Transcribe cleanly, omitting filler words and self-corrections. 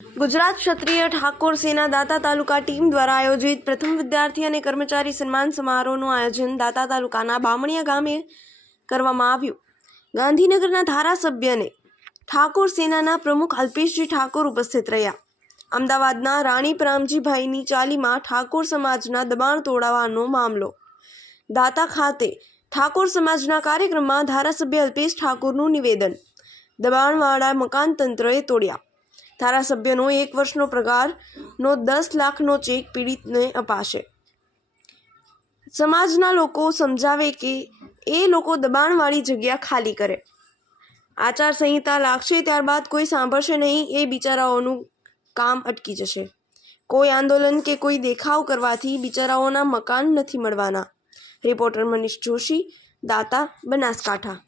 ગુજરાત ક્ષત્રિય ઠાકોર સેના દાતા તાલુકા ટીમ દ્વારા આયોજિત પ્રથમ વિદ્યાર્થી અને કર્મચારી સન્માન સમારોહનું આયોજન દાતા તાલુકાના બામણીયા ગામે કરવામાં આવ્યું। ગાંધીનગરના ધારાસભ્યને ઠાકોર સેનાના પ્રમુખ અલ્પેશજી ઠાકોર ઉપસ્થિત રહ્યા। અમદાવાદના રાણી પ્રામજીભાઈની ચાલીમાં ઠાકોર સમાજના દબાણ તોડવાનો મામલો। દાતા ખાતે ઠાકોર સમાજના કાર્યક્રમમાં ધારાસભ્ય અલ્પેશ ઠાકોરનું નિવેદન। દબાણવાળા મકાન તંત્રએ તોડ્યા। ધારાસભ્યનો 1 વર્ષનો પગારનો 10 લાખનો ચેક પીડિતને અપાશે। સમાજના લોકો સમજાવે કે એ લોકો દબાણવાળી જગ્યા ખાલી કરે। આચારસંહિતા લાગશે ત્યારબાદ કોઈ સાંભળશે નહીં। એ બિચારાઓનું કામ અટકી જશે। કોઈ આંદોલન કે કોઈ દેખાવ કરવાથી બિચારાઓના મકાન નથી મળવાના। રિપોર્ટર મનીષ જોશી, દાતા, બનાસકાંઠા।